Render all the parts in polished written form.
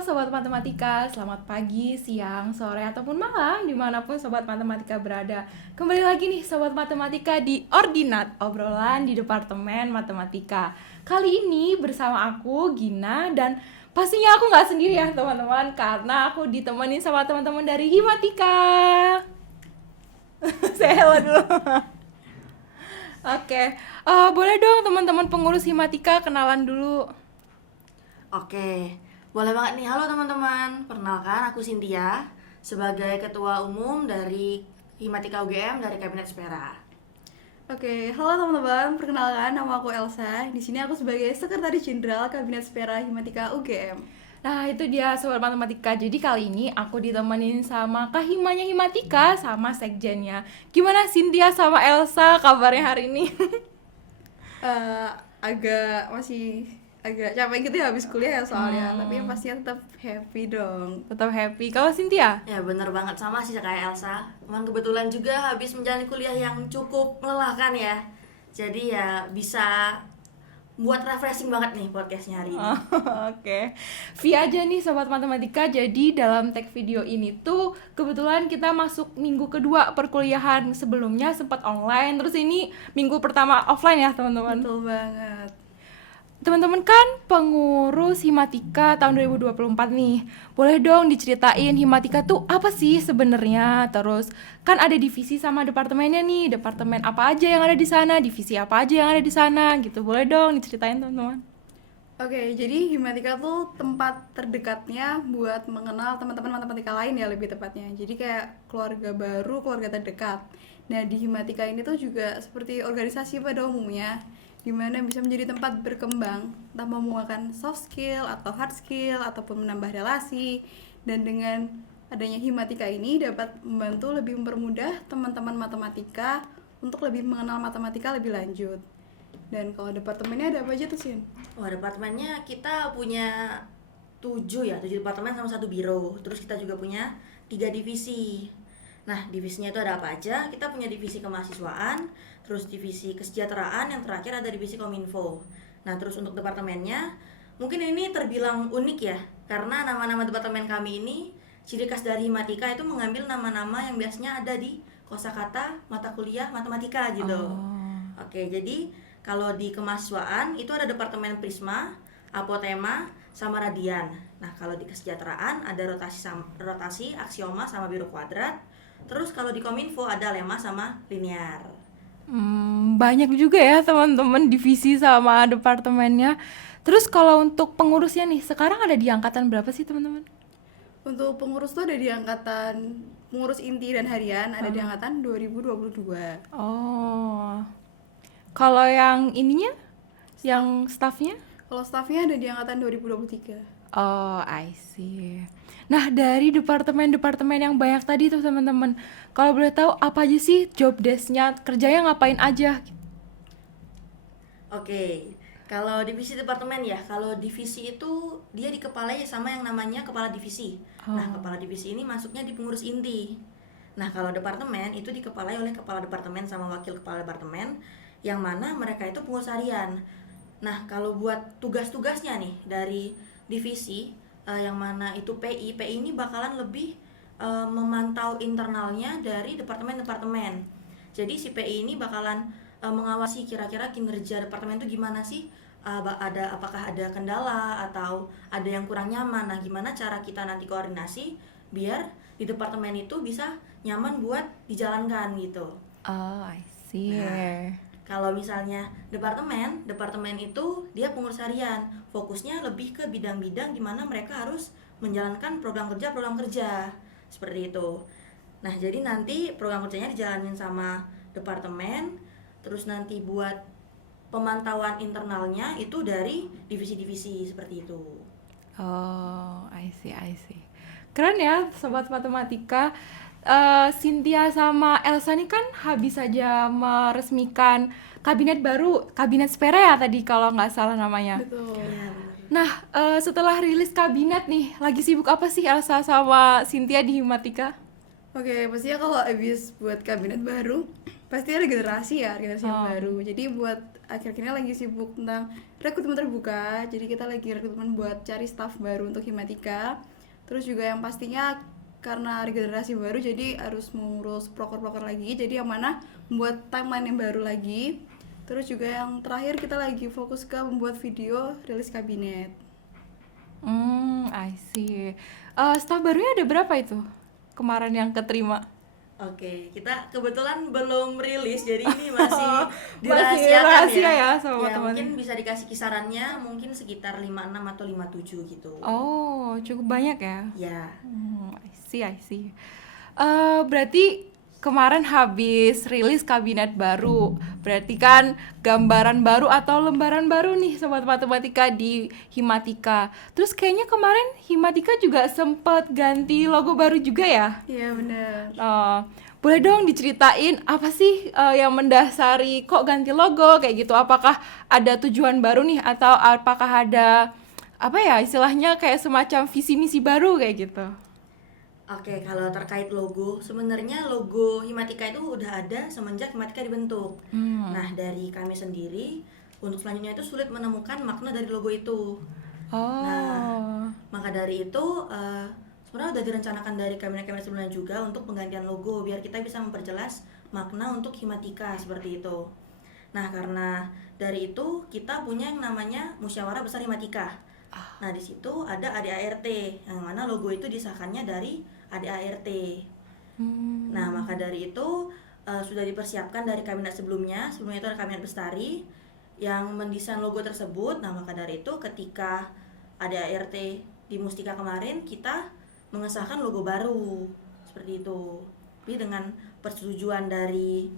Sobat Matematika, selamat pagi, siang, sore, ataupun malam dimanapun Sobat Matematika berada. Kembali lagi nih Sobat Matematika di Ordinat, obrolan di Departemen Matematika. Kali ini bersama aku, Gina, dan pastinya aku nggak sendiri ya teman-teman, karena aku ditemenin sama teman-teman dari Himatika. Saya hello dulu. Oke, boleh dong teman-teman pengurus Himatika kenalan dulu. Oke, boleh banget nih. Halo teman-teman, perkenalkan aku Cynthia sebagai Ketua Umum dari Himatika UGM dari Kabinet Spera. Oke, halo teman-teman, perkenalkan nama aku Elsa. Di sini aku sebagai Sekretaris Jenderal Kabinet Spera Himatika UGM. Nah itu dia Sobat Matematika. Jadi kali ini aku ditemenin sama Kahimanya Himatika sama Sekjennya. Gimana Cynthia sama Elsa kabarnya hari ini? Masih agak capek gitu ya habis kuliah ya soalnya, tapi pastinya tetap happy dong. Tetap happy. Kalau Cynthia? Ya bener banget, sama sih kayak Elsa. Cuman kebetulan juga habis menjalani kuliah yang cukup melelahkan ya. Jadi ya bisa buat refreshing banget nih podcastnya hari ini. Oke. Via aja nih Sobat Matematika. Jadi dalam tag video ini tuh kebetulan kita masuk minggu kedua perkuliahan. Sebelumnya sempat online, terus ini minggu pertama offline ya teman-teman. Betul banget. Teman-teman kan pengurus Himatika tahun 2024 nih. Boleh dong diceritain Himatika tuh apa sih sebenarnya? Terus kan ada divisi sama departemennya nih. Departemen apa aja yang ada di sana, divisi apa aja yang ada di sana gitu. Boleh dong diceritain teman-teman. Oke, jadi Himatika tuh tempat terdekatnya buat mengenal teman-teman matematika lain ya lebih tepatnya. Jadi kayak keluarga baru, keluarga terdekat. Nah, di Himatika ini tuh juga seperti organisasi pada umumnya, di mana bisa menjadi tempat berkembang, entah menguatkan soft skill atau hard skill ataupun menambah relasi. Dan dengan adanya Himatika ini dapat membantu lebih mempermudah teman-teman matematika untuk lebih mengenal matematika lebih lanjut. Dan kalau departemennya ada apa aja tuh, Sin? Wah, departemennya kita punya 7 departemen sama 1 biro. Terus kita juga punya 3 divisi. Nah, divisinya itu ada apa aja? Kita punya divisi kemahasiswaan, terus divisi kesejahteraan, yang terakhir ada divisi kominfo. Nah, terus untuk departemennya, mungkin ini terbilang unik ya, karena nama-nama departemen kami ini, ciri khas dari Himatika itu mengambil nama-nama yang biasanya ada di kosakata mata kuliah matematika gitu. Oke, jadi kalau di kemahasiswaan itu ada departemen Prisma, Apotema, sama Radian. Nah, kalau di kesejahteraan ada rotasi, aksioma sama biru kuadrat. Terus kalau di Kominfo ada Lema sama linear. Banyak juga ya teman-teman divisi sama departemennya. Terus kalau untuk pengurusnya nih, sekarang ada di angkatan berapa sih teman-teman? Untuk pengurus tuh ada di angkatan pengurus inti dan harian, ada di angkatan 2022. Oh. Kalau yang ininya, yang staffnya? Kalau staffnya ada di angkatan 2023. Oh, I see. Nah, dari departemen-departemen yang banyak tadi tuh teman-teman, kalau boleh tahu apa aja sih job desk-nya, kerjanya ngapain aja? Oke, kalau divisi departemen ya, kalau divisi itu dia dikepalai sama yang namanya kepala divisi. Nah, kepala divisi ini masuknya di pengurus inti. Nah, kalau departemen itu dikepalai oleh kepala departemen sama wakil kepala departemen, yang mana mereka itu pengurus harian. Nah, kalau buat tugas-tugasnya nih dari divisi yang mana itu PI ini bakalan lebih memantau internalnya dari departemen-departemen. Jadi si PI ini bakalan mengawasi kira-kira kinerja departemen itu gimana sih, apakah ada kendala atau ada yang kurang nyaman. Nah, gimana cara kita nanti koordinasi biar di departemen itu bisa nyaman buat dijalankan gitu. Oh, I see. Nah, kalau misalnya departemen itu dia pengurus harian, fokusnya lebih ke bidang-bidang di mana mereka harus menjalankan program kerja seperti itu. Nah, jadi nanti program kerjanya dijalanin sama departemen, terus nanti buat pemantauan internalnya itu dari divisi-divisi seperti itu. Oh, I see. Keren ya, Sobat Matematika. Cynthia sama Elsa nih kan habis saja meresmikan kabinet baru, kabinet Spera ya tadi kalau nggak salah namanya. Betul. Nah, setelah rilis kabinet nih, lagi sibuk apa sih Elsa sama Cynthia di Himatika? Oke, pastinya kalau habis buat kabinet baru, pasti regenerasi yang Oh. baru. Jadi buat akhir-akhir ini lagi sibuk tentang rekrutmen terbuka. Jadi kita lagi rekrutmen buat cari staff baru untuk Himatika. Terus juga yang pastinya karena regenerasi baru jadi harus mengurus proker-proker lagi. Jadi yang mana membuat timeline yang baru lagi. Terus juga yang terakhir kita lagi fokus ke membuat video rilis kabinet. I see. Staff barunya ada berapa itu? Kemarin yang keterima. Oke, kita kebetulan belum rilis, jadi ini masih Masih dirahasiakan rahasia ya sama Ya, teman-teman. mungkin bisa dikasih kisarannya mungkin sekitar 56 atau 57 gitu. Oh, cukup banyak ya. Ya, I see. Berarti kemarin habis rilis kabinet baru. Berarti kan gambaran baru atau lembaran baru nih sobat matematika di Himatika. Terus kayaknya kemarin Himatika juga sempat ganti logo baru juga ya? Iya benar. Boleh dong diceritain apa sih yang mendasari kok ganti logo kayak gitu? Apakah ada tujuan baru nih atau apakah ada apa ya istilahnya kayak semacam visi misi baru kayak gitu? oke, kalau terkait logo, sebenarnya logo Himatika itu udah ada semenjak Himatika dibentuk. Nah, dari kami sendiri, untuk selanjutnya itu sulit menemukan makna dari logo itu. Oh. Maka dari itu, sebenarnya udah direncanakan dari kabinet-kabinet sebelumnya juga untuk penggantian logo, biar kita bisa memperjelas makna untuk Himatika, seperti itu. Nah, karena dari itu, kita punya yang namanya Musyawarah Besar Himatika. Nah, di situ ada ADART, yang mana logo itu disahkannya dari ADART. Nah, maka dari itu sudah dipersiapkan dari kabinet sebelumnya itu ada kabinet Bestari yang mendesain logo tersebut. Nah, maka dari itu ketika ADART di Mustika kemarin kita mengesahkan logo baru seperti itu. Tapi dengan persetujuan dari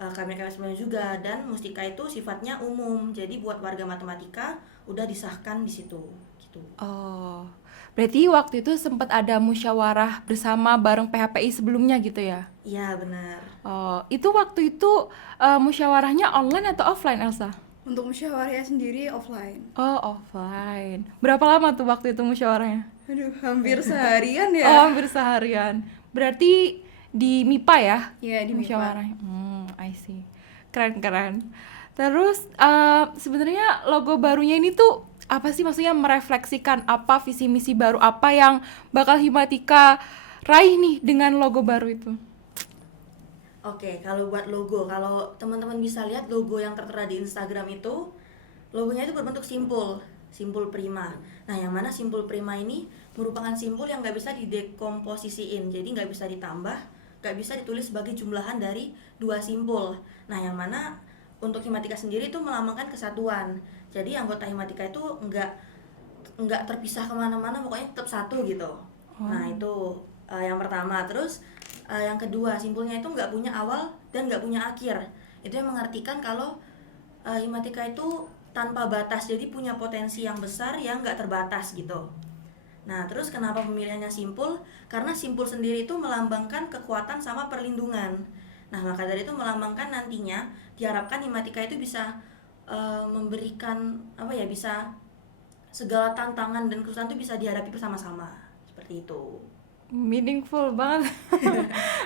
kabinet-kabinet sebelumnya juga, dan Mustika itu sifatnya umum. Jadi buat warga matematika udah disahkan di situ gitu. Oh, berarti waktu itu sempat ada musyawarah bersama bareng PHPI sebelumnya gitu ya? Iya, benar. Oh, itu waktu itu musyawarahnya online atau offline, Elsa? Untuk musyawarahnya sendiri offline. Oh, offline. Berapa lama tuh waktu itu musyawarahnya? Aduh, hampir seharian ya. Oh, hampir seharian. Berarti di MIPA ya? Iya, di MIPA. Musyawarahnya. I see. Keren-keren. Terus sebenarnya logo barunya ini tuh apa sih, maksudnya merefleksikan apa visi misi baru apa yang bakal Himatika raih nih dengan logo baru itu? Oke, kalau buat logo, kalau teman-teman bisa lihat logo yang tertera di Instagram itu, logonya itu berbentuk simpul prima. Nah, yang mana simpul prima ini merupakan simpul yang nggak bisa didekomposisiin, jadi nggak bisa ditambah, nggak bisa ditulis sebagai jumlahan dari dua simpul. Nah, yang mana untuk Himatika sendiri itu melambangkan kesatuan. Jadi anggota Himatika itu nggak terpisah kemana-mana, pokoknya tetap satu gitu. Nah, itu yang pertama. Terus yang kedua, simpulnya itu nggak punya awal dan nggak punya akhir. Itu yang mengartikan kalau Himatika itu tanpa batas, jadi punya potensi yang besar yang nggak terbatas gitu. Nah, terus kenapa pemilihannya simpul? Karena simpul sendiri itu melambangkan kekuatan sama perlindungan. Nah, maka dari itu melambangkan nantinya diharapkan Himatika itu bisa memberikan bisa segala tantangan dan kesulitan itu bisa dihadapi bersama-sama, seperti itu. Meaningful banget.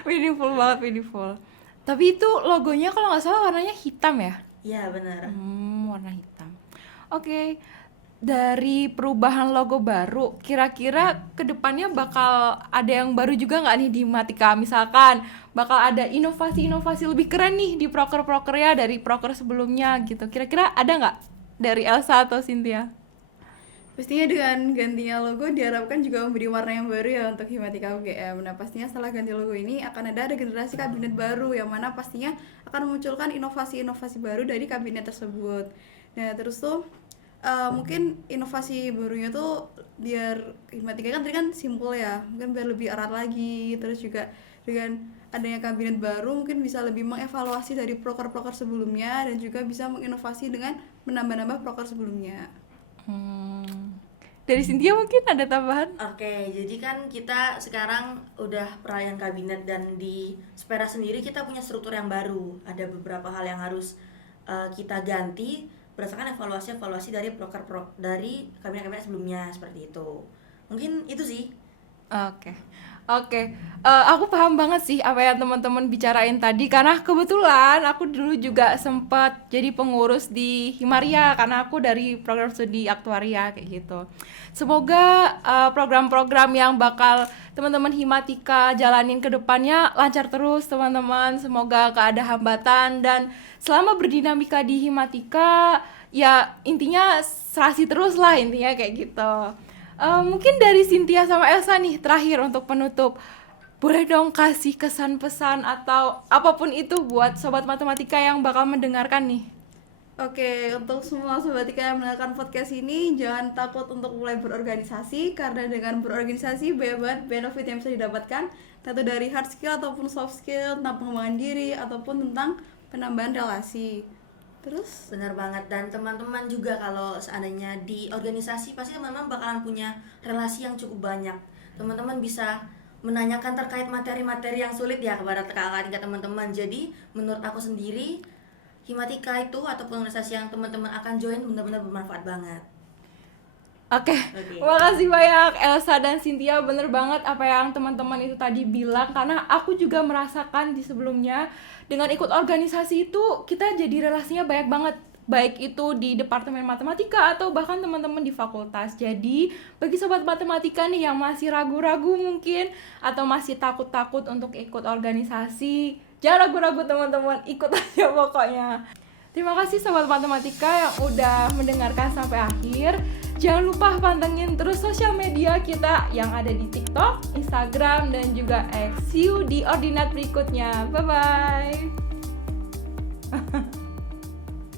Meaningful. Tapi itu logonya kalau nggak salah warnanya hitam ya? Iya, benar. Warna hitam. Oke. Dari perubahan logo baru, kira-kira kedepannya bakal ada yang baru juga nggak nih di Himatika? Misalkan bakal ada inovasi-inovasi lebih keren nih di proker-prokernya dari proker sebelumnya gitu. Kira-kira ada nggak dari Elsa atau Cynthia? Pastinya dengan gantinya logo diharapkan juga memberi warna yang baru ya untuk Himatika UGM. Nah, pastinya setelah ganti logo ini akan ada generasi kabinet baru yang mana pastinya akan memunculkan inovasi-inovasi baru dari kabinet tersebut. Nah, terus tuh mungkin inovasi barunya tuh biar Himatika kan tadi kan simpel ya, mungkin biar lebih erat lagi. Terus juga dengan adanya kabinet baru mungkin bisa lebih mengevaluasi dari proker-proker sebelumnya dan juga bisa menginovasi dengan menambah-nambah proker sebelumnya. Dari Cynthia mungkin ada tambahan? Oke, jadi kan kita sekarang udah perayaan kabinet dan di Spera sendiri kita punya struktur yang baru. Ada beberapa hal yang harus kita ganti berdasarkan evaluasi dari dari kabinet-kabinet sebelumnya, seperti itu. Mungkin itu sih. Oke, oke. Aku paham banget sih apa yang teman-teman bicarain tadi karena kebetulan aku dulu juga sempat jadi pengurus di Himaria karena aku dari program studi aktuaria kayak gitu. Semoga program-program yang bakal teman-teman Himatika jalanin ke depannya lancar terus teman-teman. Semoga gak ada hambatan dan selama berdinamika di Himatika ya intinya serasi terus lah intinya kayak gitu. Mungkin dari Cynthia sama Elsa nih terakhir untuk penutup. Boleh dong kasih kesan pesan atau apapun itu buat sobat matematika yang bakal mendengarkan nih. Oke, untuk semua sobatika yang mendengarkan podcast ini, jangan takut untuk mulai berorganisasi karena dengan berorganisasi banyak banget benefit yang bisa didapatkan, tentu dari hard skill ataupun soft skill, tentang pengembangan diri ataupun tentang penambahan relasi. Terus Benar banget, dan teman-teman juga kalau seandainya di organisasi pasti memang bakalan punya relasi yang cukup banyak. Teman-teman bisa menanyakan terkait materi-materi yang sulit ya kepada kakak tingkat teman-teman. Jadi menurut aku sendiri Himatika itu ataupun organisasi yang teman-teman akan join benar-benar bermanfaat banget. Oke, Oke. makasih banyak Elsa dan Cynthia, bener banget apa yang teman-teman itu tadi bilang karena aku juga merasakan di sebelumnya dengan ikut organisasi itu kita jadi relasinya banyak banget, baik itu di departemen matematika atau bahkan teman-teman di fakultas. Jadi bagi sobat matematika nih yang masih ragu-ragu mungkin atau masih takut-takut untuk ikut organisasi, jangan ragu-ragu teman-teman, ikut aja pokoknya. Terima kasih sobat matematika yang udah mendengarkan sampai akhir. Jangan lupa pantengin terus sosial media kita yang ada di TikTok, Instagram, dan juga X. See you di ordinat berikutnya. Bye-bye.